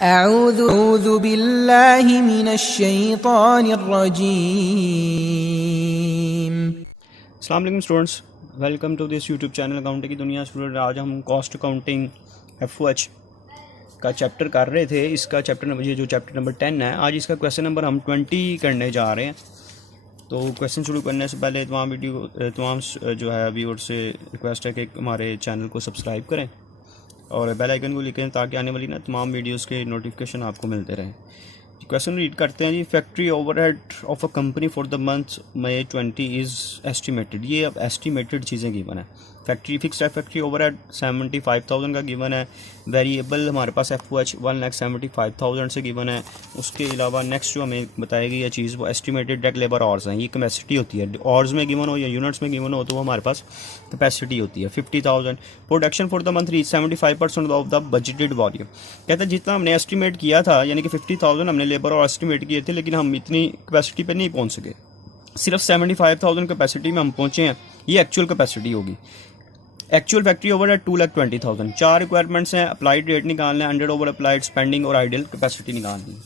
अऊज़ु बिल्लाहि मिनश्शैतानिर्रजीम। अस्सलाम वालेकुम students, welcome to this YouTube channel accounting की दुनिया। स्टूडेंट, आज हम कॉस्ट अकाउंटिंग FOH का चैप्टर कर रहे थे। इसका चैप्टर नंबर, ये जो चैप्टर नंबर 10 है, आज इसका क्वेश्चन नंबर हम 20 करने जा रहे हैं। तो क्वेश्चन शुरू करने से पहले तमाम जो है व्यूअर्स से रिक्वेस्ट है कि हमारे चैनल को सब्सक्राइब करें और बेल आइकन को लिखें ताकि आने वाली ना तमाम वीडियोस के नोटिफिकेशन आपको मिलते रहें। क्वेश्चन रीड करते हैं जी। Factory overhead of a company for the month May 20 is estimated. ये अब एस्टिमेटेड चीज़ें गिवन है। फैक्ट्री फिक्स्ड है, फैक्ट्री ओवरहेड 75,000 का गिवन है। वेरिएबल हमारे पास FOH 1,75,000 से गिवन है। उसके अलावा नेक्स्ट जो हमें बताई गई है चीज़ वो एस्टिमेटेड डायरेक्ट लेबर आवर्स हैं। ये कैपेसिटी होती है, आवर्स में गिवन हो या यूनिट्स में गिवन हो तो वो हमारे पास कैपेसिटी होती है 50,000। Production for the month reach 75% of the budgeted volume. कहते हैं जितना हमने एस्टिमेट किया था, यानी कि 50,000 हमने लेबर और एस्टिमेट किए थे, लेकिन हम इतनी कैपेसिटी पे नहीं पहुंच सके। सिर्फ 75,000 कैपेसिटी में हम पहुंचे हैं। ये एक्चुअल कैपेसिटी होगी। एक्चुअल फैक्ट्री ओवर है 2,20,000। 4 रिक्वायरमेंट्स हैं। अप्लाइड रेट निकालना है, 100 ओवर अप्लाइड स्पेंडिंग और आइडियल कैपेसिटी निकालनी है।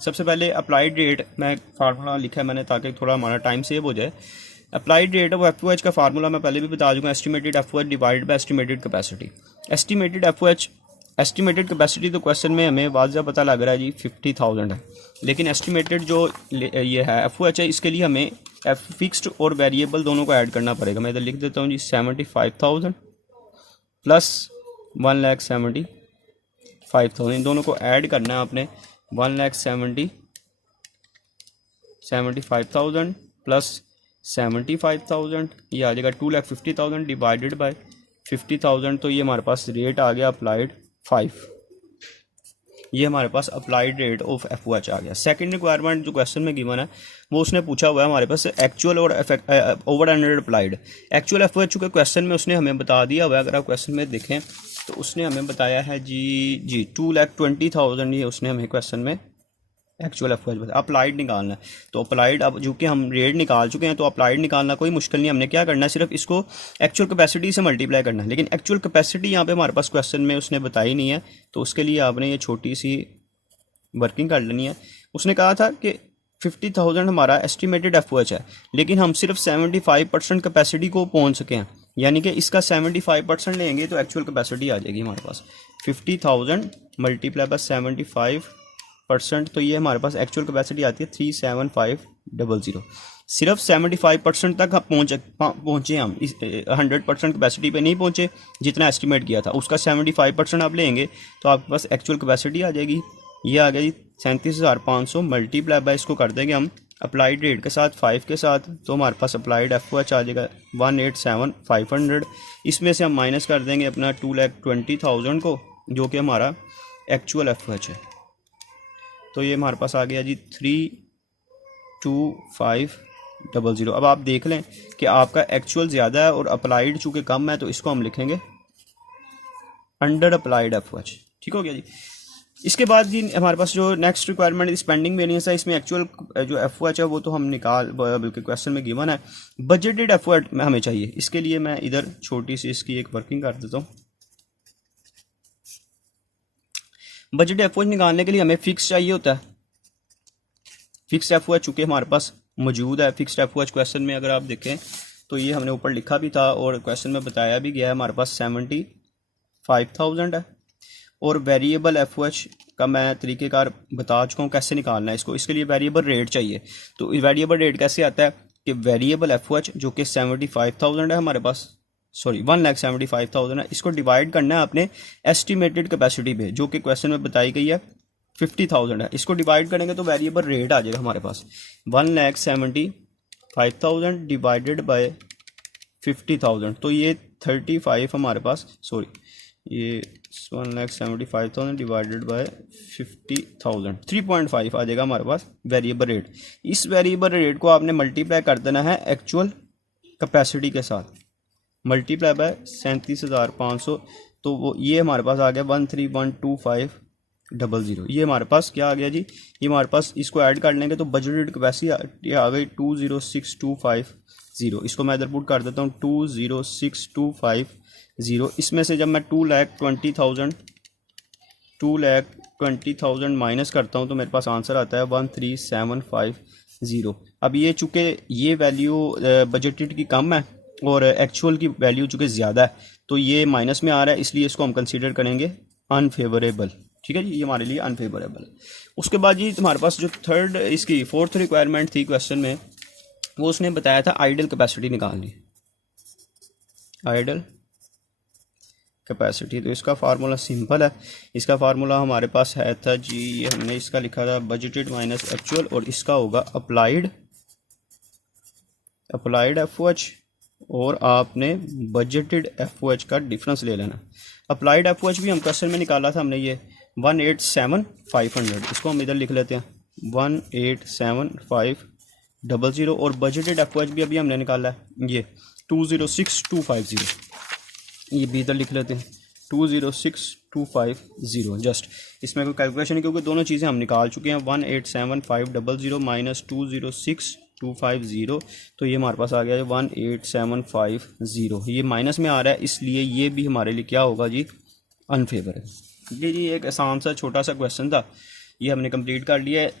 सबसे पहले अप्लाइड रेट, मैं फार्मूला लिखा है मैंने ताकि थोड़ा हमारा टाइम सेव हो जाए। अप्लाइड रेट ऑफ FOH का फार्मूला मैं पहले भी बता दूंगा। Estimated FOH divided by estimated capacity. Estimated FOH, estimated capacity तो क्वेश्चन में हमें वाज़ह पता लग रहा है जी 50,000 है, लेकिन एस्टिमेटेड जो ये है FOH है, इसके लिए हमें फिक्स्ड और वेरिएबल दोनों को ऐड करना पड़ेगा। मैं इधर लिख देता हूँ जी 75,000 प्लस 1,75,000, इन दोनों को ऐड करना है आपने। 1,75,000 प्लस 75,000 ये आ जाएगा 2,50,000 डिवाइडेड बाय 50,000। तो ये हमारे पास रेट आ गया अप्लाइड 5। ये हमारे पास अप्लाइड रेट ऑफ FOH आ गया। सेकंड रिक्वायरमेंट जो क्वेश्चन में गिवन है वो उसने पूछा हुआ है हमारे पास एक्चुअल और over under applied. Actual FOH के क्वेश्चन में उसने हमें बता दिया हुआ है। अगर आप क्वेश्चन में देखें तो उसने हमें बताया है जी 2,20,000। ये उसने हमें क्वेश्चन में एक्चुअल FOH बताया। अप्लाइड निकालना है तो अप्लाइड, अब जो कि हम रेट निकाल चुके हैं तो अप्लाइड निकालना कोई मुश्किल नहीं। हमने क्या करना है, सिर्फ इसको एक्चुअल कैपेसिटी से मल्टीप्लाई करना है। लेकिन एक्चुअल कैपेसिटी यहाँ पे हमारे पास क्वेश्चन में उसने बताई नहीं है, तो उसके लिए आपने ये छोटी सी वर्किंग कर लेनी है। उसने कहा था कि 50,000 हमारा एस्टिमेटेड FOH है, लेकिन हम सिर्फ 75% कैपेसिटी को पहुँच सके हैं, यानी कि इसका 75% लेंगे तो एक्चुअल कैपेसिटी आ जाएगी हमारे पास 50,000 मल्टीप्लाई बाय 75%। तो ये हमारे पास एक्चुअल कैपेसिटी आती है 37500। सिर्फ 75% तक पहुँचे हम, इस 100% कैपेसिटी पे नहीं पहुँचे जितना एस्टिमेट किया था। उसका 75% आप लेंगे तो आपके पास एक्चुअल कैपेसिटी आ जाएगी। ये आ गया जी 37,500 मल्टीप्लाई बाय, इसको कर देंगे हम अप्लाइड रेट के साथ 5 के साथ, तो हमारे पास अप्लाइड FOH आ जाएगा 1,87,500। इसमें से हम माइनस कर देंगे अपना 2,20,000 को, जो कि हमारा एक्चुअल FOH है। तो ये हमारे पास आ गया जी 32500। अब आप देख लें कि आपका एक्चुअल ज़्यादा है और अप्लाइड चूँकि कम है, तो इसको हम लिखेंगे अंडर अप्लाइड FOH। ठीक हो गया जी। इसके बाद जी हमारे पास जो नेक्स्ट रिक्वायरमेंट स्पेंडिंग वेरिएंस है, इसमें एक्चुअल जो FOH है वो तो हम बल्कि क्वेश्चन में गिवन है। बजटेड FOH में हमें चाहिए। इसके लिए मैं इधर छोटी सी इसकी एक वर्किंग कर देता हूँ। बजट FOH निकालने के लिए हमें फिक्स चाहिए होता है। फिक्स FOH चूँकि हमारे पास मौजूद है। फिक्स FOH क्वेश्चन में अगर आप देखें तो ये हमने ऊपर लिखा भी था और क्वेश्चन में बताया भी गया है, हमारे पास 75,000 है। और वेरिएबल FOH का मैं तरीक़ेकार बता चुका हूँ कैसे निकालना है इसको। इसके लिए वेरिएबल रेट चाहिए। तो वेरिएबल रेट कैसे आता है कि वेरिएबल FOH जो कि 75,000 है हमारे पास, 1,75,000 है, इसको डिवाइड करना है आपने एस्टिमेटेड कैपेसिटी पे, जो कि क्वेश्चन में बताई गई है 50,000 है। इसको डिवाइड करेंगे तो वेरिएबल रेट आ जाएगा हमारे पास 1,75,000 डिवाइडेड बाय 50,000। तो ये 35 हमारे पास, ये 1,75,000 डिवाइडेड बाय 50,000 3.5 आ जाएगा हमारे पास वेरिएबल रेट। इस वेरिएबल रेट को आपने मल्टीप्लाई कर देना है एक्चुअल कैपेसिटी के साथ, मल्टीप्लाई बाय 37,500। तो वो ये हमारे पास आ गया 1312500। ये हमारे पास क्या आ गया जी, ये हमारे पास इसको ऐड कर लेंगे तो बजटेड कैपेसिटी आ गई 206,250। इसको मैं इधर पुट कर देता हूँ 206,250। इसमें से जब मैं 2,20,000 2,20,000 माइनस करता हूँ तो मेरे पास आंसर आता है 13,750। अब ये चूँकि ये वैल्यू बजटेड की कम है और एक्चुअल की वैल्यू चूँकि ज़्यादा है तो ये माइनस में आ रहा है, इसलिए इसको हम कंसीडर करेंगे अनफेवरेबल। ठीक है जी, ये हमारे लिए अनफेवरेबल है। उसके बाद जी तुम्हारे पास जो थर्ड इसकी फोर्थ रिक्वायरमेंट थी क्वेश्चन में, वो उसने बताया था आइडल कैपेसिटी निकालनी, आइडल कैपेसिटी। तो इसका फार्मूला सिंपल है, इसका फार्मूला हमारे पास है था जी, ये हमने इसका लिखा था बजटेड माइनस एक्चुअल, और इसका होगा अप्लाइड एफ और आपने बजटेड एफ का डिफरेंस ले लेना। अप्लाइड एफ भी हम क्वेश्चन में निकाला था हमने, ये 187,500, इसको हम इधर लिख लेते हैं 187,500, और बजटेड एफ भी अभी हमने निकाला है ये 206,250, ये भी इधर लिख लेते हैं 206,250। जस्ट इसमें कोई कैलकुलेशन नहीं क्योंकि दोनों चीज़ें हम निकाल चुके हैं। 187,500 माइनस 206,250, तो ये हमारे पास आ गया है 18750। ये माइनस में आ रहा है, इसलिए ये भी हमारे लिए क्या होगा जी, अनफेवरेबल। ये जी एक आसान सा छोटा सा क्वेश्चन था, ये हमने कंप्लीट कर लिया है।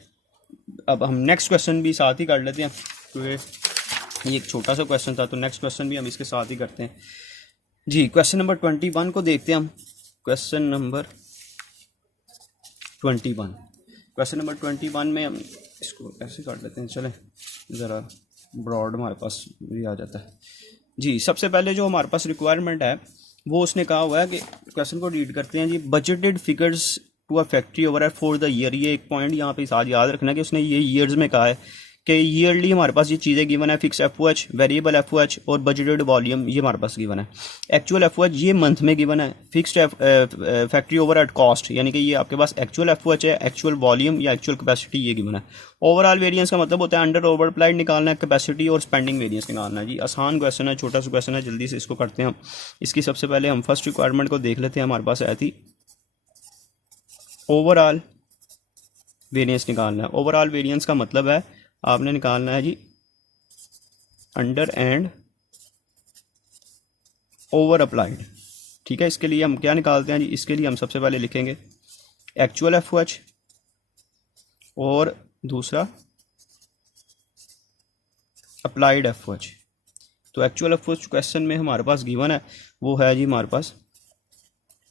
अब हम नेक्स्ट क्वेश्चन भी साथ ही कर लेते हैं क्योंकि ये एक छोटा सा क्वेश्चन था, तो नेक्स्ट क्वेश्चन भी हम इसके साथ ही करते हैं जी। क्वेश्चन नंबर 21 को देखते हैं हम। क्वेश्चन नंबर 21 में हम इसको ऐसे काट लेते हैं, चलें ज़रा ब्रॉड हमारे पास भी आ जाता है जी। सबसे पहले जो हमारे पास रिक्वायरमेंट है वो उसने कहा हुआ है कि क्वेश्चन को रीड करते हैं जी। Budgeted figures to a factory overhead for the year, ये एक पॉइंट यहाँ पे साथ याद रखना है कि उसने ये ईयर्स में कहा है कि ईयरली हमारे पास ये चीज़ें गिवन है, फिक्स एफओएच, वेरिएबल एफओएच और बजटेड वॉल्यूम ये हमारे पास गिवन है। एक्चुअल एफओएच ये मंथ में गिवन है, फिक्स्ड फैक्ट्री ओवरहेड कॉस्ट यानी कि ये आपके पास एक्चुअल एफओएच है, एक्चुअल वॉल्यूम या एक्चुअल कैपेसिटी ये गिवन है। ओवरऑल वेरिएंस का मतलब होता है अंडर ओवर अप्लाइड निकालना है, कैपेसिटी और स्पेंडिंग वेरिएंस निकालना है जी। आसान क्वेश्चन है, छोटा सा क्वेश्चन है, जल्दी से इसको करते हैं हम। इसकी सबसे पहले हम फर्स्ट रिक्वायरमेंट को देख लेते हैं। हमारे पास आई थी ओवरऑल वेरिएंस निकालना है। ओवरऑल वेरिएंस का मतलब है आपने निकालना है जी अंडर एंड ओवर अप्लाइड। ठीक है, इसके लिए हम क्या निकालते हैं जी, इसके लिए हम सबसे पहले लिखेंगे एक्चुअल एफओएच और दूसरा अप्लाइड एफओएच। तो एक्चुअल एफओएच क्वेश्चन में हमारे पास गिवन है वो है जी हमारे पास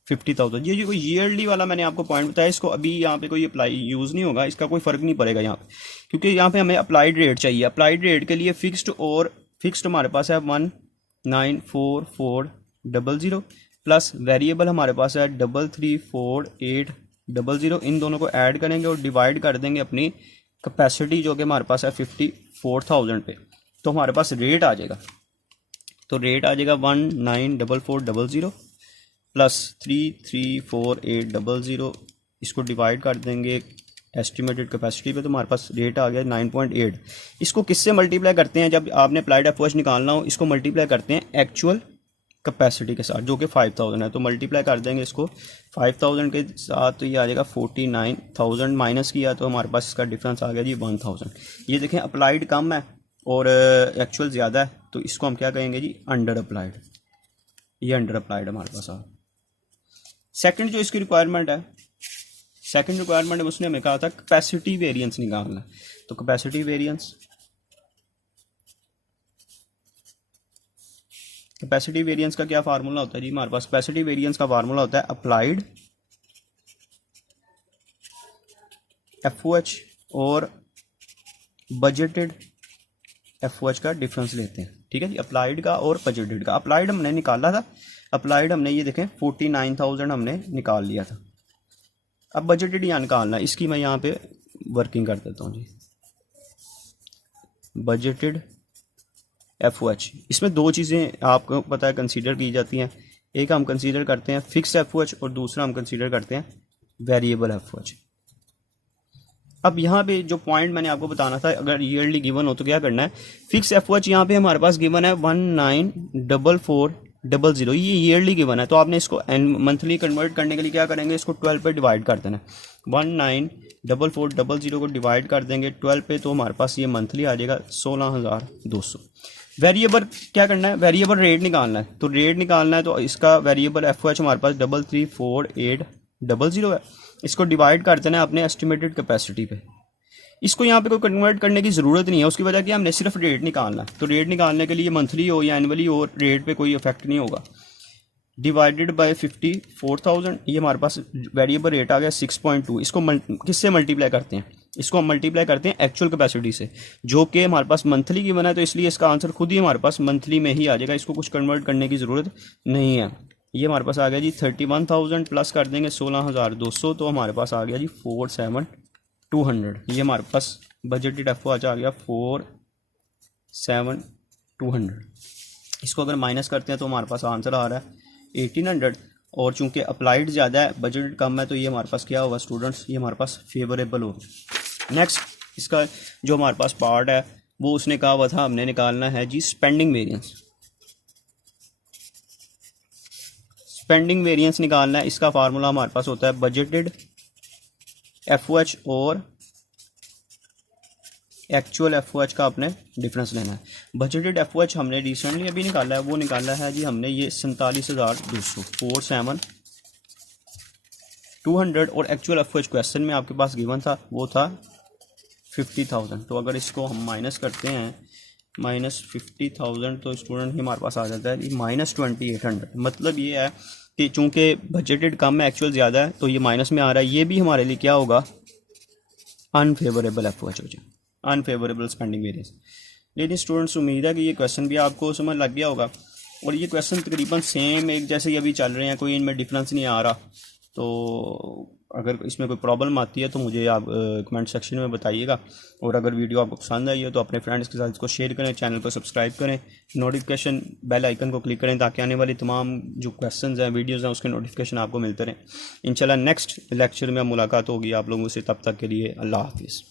50,000। ये जो कोई ईयरली वाला मैंने आपको पॉइंट बताया, इसको अभी यहाँ पे कोई अप्लाई यूज़ नहीं होगा, इसका कोई फ़र्क नहीं पड़ेगा यहाँ पे, क्योंकि यहाँ पे हमें अप्लाइड रेट चाहिए। अप्लाइड रेट के लिए फिक्स्ड हमारे पास है 194,400 प्लस वेरिएबल हमारे पास है 33,4800। इन दोनों को ऐड करेंगे और डिवाइड कर देंगे अपनी कैपेसिटी जो कि हमारे पास है 54,000 पे, तो हमारे पास रेट आ जाएगा। तो रेट आ जाएगा 19,4400 प्लस 33,4800, इसको डिवाइड कर देंगे एस्टिमेटेड कैपेसिटी पे, तो हमारे पास रेट आ गया 9.8। इसको किससे मल्टीप्लाई करते हैं, जब आपने अप्लाइड एफओएच निकालना हो इसको मल्टीप्लाई करते हैं एक्चुअल कैपेसिटी के साथ जो कि 5,000 है। तो मल्टीप्लाई कर देंगे इसको 5,000 के साथ, तो ये आ जाएगा 49,000। माइनस किया तो हमारे पास इसका डिफरेंस आ गया जी 1,000। ये देखें अप्लाइड कम है और एक्चुअल ज़्यादा है, तो इसको हम क्या कहेंगे जी अंडर अप्लाइड। ये अंडर अप्लाइड हमारे पास आ। सेकंड जो इसकी रिक्वायरमेंट है, सेकंड रिक्वायरमेंट उसने हमें कहा था कैपेसिटी वेरिएंस निकालना। तो कैपेसिटी वेरिएंस का क्या फार्मूला होता है जी हमारे पास? कैपेसिटी वेरिएंस का फार्मूला होता है अप्लाइड एफओएच और बजटेड एफओएच का डिफरेंस लेते हैं। ठीक है जी, अप्लाइड का और बजटेड का। अप्लाइड हमने निकाला था, अप्लाइड हमने ये देखें 49,000 हमने निकाल लिया था। अब बजटेड यहाँ निकालना है, इसकी मैं यहाँ पे वर्किंग कर देता हूँ जी। बजटेड एफओएच, इसमें दो चीज़ें आपको पता है कंसीडर की जाती हैं। एक हम कंसीडर करते हैं फिक्स एफओएच और दूसरा हम कंसीडर करते हैं वेरिएबल एफओएच। अब यहाँ पे जो पॉइंट मैंने आपको बताना था, अगर ईयरली गिवन हो तो क्या करना है, फिक्स एफओएच यहाँ पे हमारे पास गिवन है 19,4400, ये ईयरली गिवन है। तो आपने इसको मंथली कन्वर्ट करने के लिए क्या करेंगे, इसको 12 पे डिवाइड कर देना है। 19,4400 को डिवाइड कर देंगे 12 पे, तो हमारे पास ये मंथली आ जाएगा 16,200। वेरिएबल क्या करना है, वेरिएबल रेट निकालना है। तो रेट निकालना है तो इसका वेरिएबल एफओएच हमारे पास 33,4800 है इसको डिवाइड करते हैं अपने एस्टिमेटेड कैपेसिटी पे। इसको यहाँ पे कोई कन्वर्ट करने की ज़रूरत नहीं है, उसकी वजह कि हमने सिर्फ रेट निकालना है। तो रेट निकालने के लिए मंथली हो या एनुअली हो, रेट पे कोई इफेक्ट नहीं होगा। डिवाइडेड बाय 54,000, ये हमारे पास वेरिएबल रेट आ गया 6.2। इसको किससे मल्टीप्लाई करते हैं? इसको हम मल्टीप्लाई करते हैं एक्चुअल कैपेसिटी से, जो कि हमारे पास मंथली की बना है, तो इसलिए इसका आंसर खुद ही हमारे पास मंथली में ही आ जाएगा, इसको कुछ कन्वर्ट करने की ज़रूरत नहीं है। ये हमारे पास आ गया जी 31,000 प्लस कर देंगे 16,200, तो हमारे पास आ गया जी 47,200। ये हमारे पास बजटेड एफओएच आ गया 47,200। इसको अगर माइनस करते हैं तो हमारे पास आंसर आ रहा है 1,800, और चूंकि अप्लाइड ज़्यादा है, बजट कम है, तो ये हमारे पास क्या होगा स्टूडेंट्स, ये हमारे पास फेवरेबल होगा। नेक्स्ट इसका जो हमारे पास पार्ट है वो उसने कहा हुआ था हमने निकालना है जी स्पेंडिंग वेरिएंस। स्पेंडिंग वेरिएंस निकालना है, इसका फार्मूला हमारे पास होता है बजटेड एफओएच और एक्चुअल एफओएच का आपने डिफरेंस लेना है। बजटेड एफओएच हमने रिसेंटली अभी निकाला है, वो निकाला है जी हमने ये 47,200 47,200, और एक्चुअल एफओएच क्वेश्चन में आपके पास गिवन था वो था 50,000। तो अगर इसको हम माइनस करते हैं -50,000, तो स्टूडेंट ही हमारे पास आ जाता है -2,800। मतलब ये है कि चूंकि बजटेड कम है एक्चुअल ज़्यादा है, तो ये माइनस में आ रहा है। ये भी हमारे लिए क्या होगा, अनफेवरेबल एफओएच हो जाए, अनफेवरेबल स्पेंडिंग वेरिएंस। लेकिन स्टूडेंट्स उम्मीद है कि ये क्वेश्चन भी आपको समझ लग गया होगा, और ये क्वेश्चन तकरीबन सेम एक जैसे ही अभी चल रहे हैं, कोई इनमें डिफरेंस नहीं आ रहा। तो अगर इसमें कोई प्रॉब्लम आती है तो मुझे आप कमेंट सेक्शन में बताइएगा, और अगर वीडियो आपको पसंद आई हो तो अपने फ्रेंड्स के साथ इसको शेयर करें, चैनल को सब्सक्राइब करें, नोटिफिकेशन बेल आइकन को क्लिक करें ताकि आने वाली तमाम जो क्वेश्चंस हैं, वीडियोज़ हैं, उसके नोटिफिकेशन आपको मिलते रहें। इंशाल्लाह नेक्स्ट लेक्चर में मुलाकात होगी आप लोगों से, तब तक के लिए अल्लाह हाफिज़।